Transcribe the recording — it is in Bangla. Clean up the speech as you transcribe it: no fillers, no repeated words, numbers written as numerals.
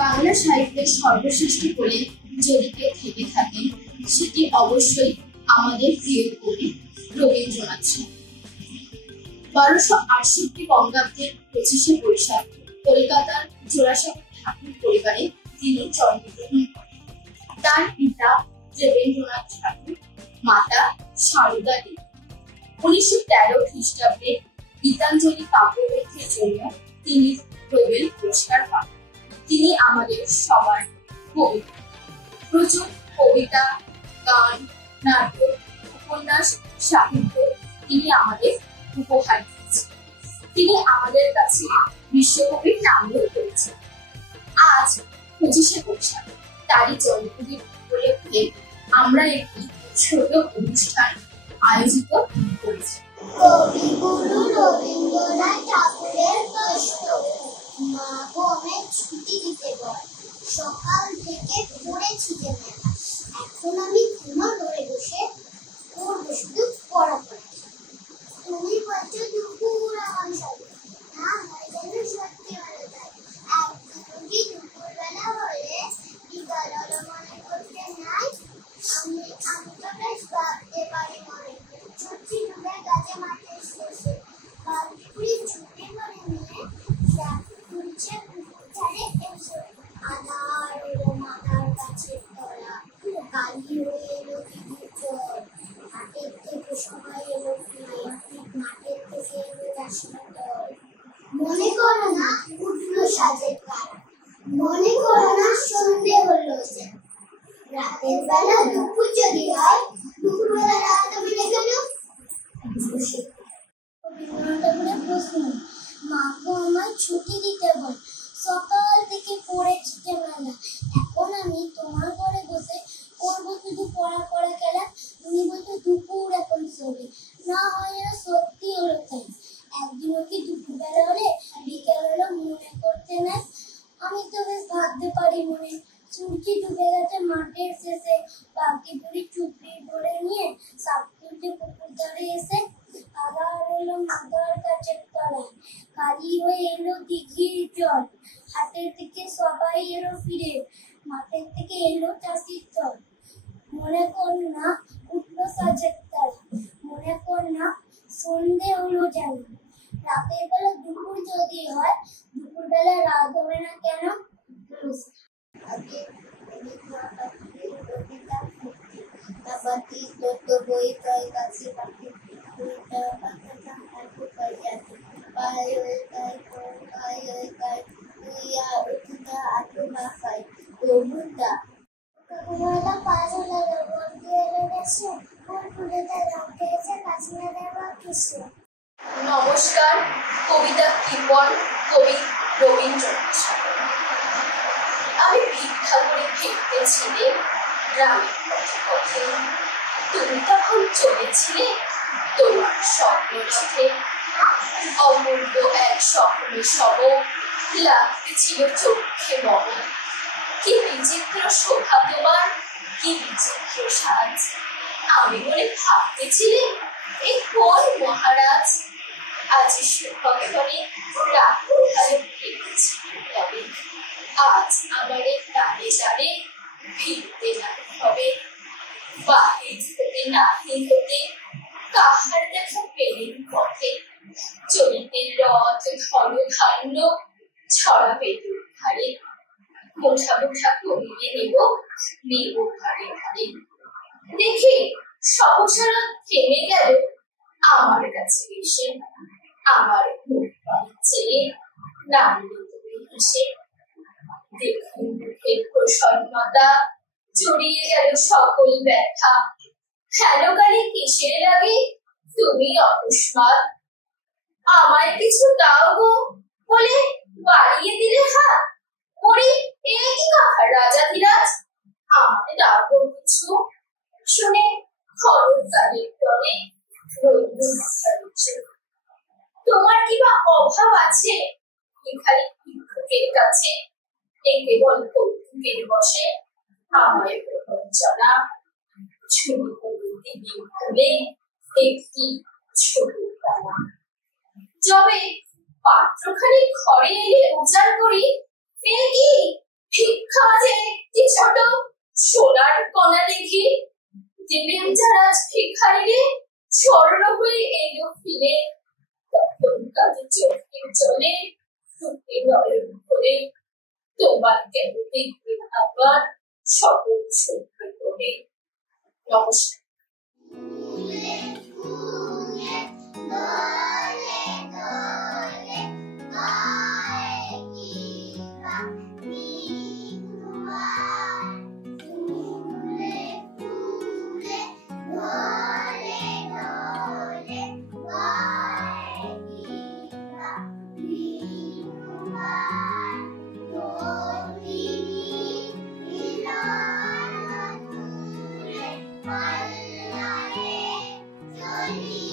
বাংলা সাহিত্যের সর্বশ্রেষ্ঠ বলে যদি কেউ থেকে থাকেন সেটি অবশ্যই আমাদের প্রিয় কবি রবীন্দ্রনাথ ঠাকুর। 1268 বঙ্গাব্দের 25শে বৈশাখ কলকাতার জোড়াসাঁকো ঠাকুর পরিবারে তিনি জন্মগ্রহণ করেন। তার পিতা দেবেন্দ্রনাথ ঠাকুর, মাতা সারদা দেবী। 1913 খ্রিস্টাব্দে গীতাঞ্জলি কাব্যগ্রন্থের জন্য তিনি নোবেল পুরস্কার পান। তিনি আমাদের সবার কবি। প্রচুর কবিতা, গান, নাটক, উপন্যাস, সাহিত্য তিনি আমাদের উপহার দিয়েছেন। তিনি আমাদের কাছে বিশ্বকবির নামও করেছেন। আজ 25শে বৈশাখ তারই জন্মদিন উপলক্ষে আমরা একটি ছোট অনুষ্ঠান আয়োজিত করেছি। কবিগুরু রবীন্দ্রনাথ ঠাকুরের প্রশ্ন, মা গো আমায় ছুটি দিতে বল, সকাল থেকে পড়েছি যে মেলা, এখন আমি তোমার ঘরে বসে পড়বো শুধু পড়াশোনা। তুমি বলছো দুপুর আমার সাথে, না হয় যেন সত্যি হলো তাই। একদিন কি দুপুরবেলা হলে বিকাল হলো মনে করতে নাই, আমি তো বেশ ভাবতে পারি মনে। ছুটি ডুবে গাছে মাঠের শেষে বালতি ছুটি করে নিয়ে তুলছে ধারে এসে আধার এলো মাথার গাছের তলা, কালি হয়ে এলো দিদির জল, হাটের থেকে সবাই এলো ফিরে, মাঠের থেকে এলো চাষির দল। মনে করো না উঠলো সাজের কারা, মনে করো না সন্ধে হলো যে, রাতের বেলা দুপুর যদি হয়, দুপুরবেলা রাত হবে না কেন? রবীন্দ্রনাথ ঠাকুরের প্রশ্ন, মা গো আমায় ছুটি দিতে বল, সকাল থেকে পড়েছি যে মেলা, এখন আমি তোমার ঘরে বসে করবো শুধু পড়া খেলা। তুমি বলছো দুপুর এখন সবে, না হয় যেন সত্যি হলো তাই। একদিনও কি দুপুরবেলা হলে বিকেল হলো মনে করতে নাই, আমি তো বেশ ভাবতে পারি মনে। সূর্যি ডুবে গেছে মাঠের শেষে, বাকি বুড়ি চুপড়ি ধরে নিয়ে সাপ তুলতে পুকুর ধারে এসে আবার এলো মাথার গাছের তলায়, কালি হয়ে এলো দিঘির জল, হাটের থেকে সবাই এলো ফিরে, মাঠের থেকে এলো চাষির দল। মনে কর না উঠলো সাজের তারা, মনে কর না সন্ধে হলো যেন, রাতের বেলা দুপুর যদি হয়, দুপুরবেলা রাত হবে না কেন? আগে কবিতা বাতি তত্ত্ব বই তাই কাছে পাখি নমস্কার। কবিতা কৃপণ কবি রবীন্দ্রনাথ ঠাকুর। আমি ভিক্ষা করে ফিরতেছিলে গ্রামের পথে পথে, তুমি তখন চলেছিলে তোমার স্বপ্ন রথে। অমূল্য এক স্বপ্নের সব লাগতেছিল চোখে মম, কি বিচিত্র শোভা তোমার, কি বিচিত্র সাজ। আমি বলে ভাবতেছিলে এ কোন মহারাজ, আজি সুখক্ষণে রাখো ভালো ভেবেছি তবে, আজ আমারে তারে জানে ফিরতে না হবে। বাহির হতে নাহি হতে কাহার দেখা পেলেন পথে, চলিতে রথ ঘন ধান্য ছড়াবে দুধারে, মোঠা মোঠা করিয়ে নেব ঘরে ঘরে। দেখি সহসারা থেমে গেল আমার কাছে এসে, আমার মুখ চেয়ে নামলো তুমি হেসে। দেখুন মুখের প্রসন্নতা জড়িয়ে গেল সকল ব্যথা, হেন কালে কিসের লাগে তুমি অকস্মাৎ, আমায় কিছু দাও গো বলে বাড়িয়ে দিলে হাত। বলি এ কি কথা রাজাধিরাজ, আমায় দাও গো কিছু, শুনে খরতালের তলে রইল মাথার উঁচু। তোমার কি বা অভাব আছে এখানে ভিক্ষুকের কাছে, এ কেবল কৌতুকের বসে আমায় প্রবঞ্চনা। ছবি করিতে খুলে একটি ছোট তারা, যবে পাত্রখানি ঘরে এলে উজাড় করি, এ কি দিলেন যারা আজ ভিখারি রে, স্বর্ণ হয়ে এলো ফিরে, তখন কাজে চোখের জলে চোখে নয়ন ভরে তোমার কেন দেখবে আবার সকল সত্য করে। নমস্কার। Maria, Maria,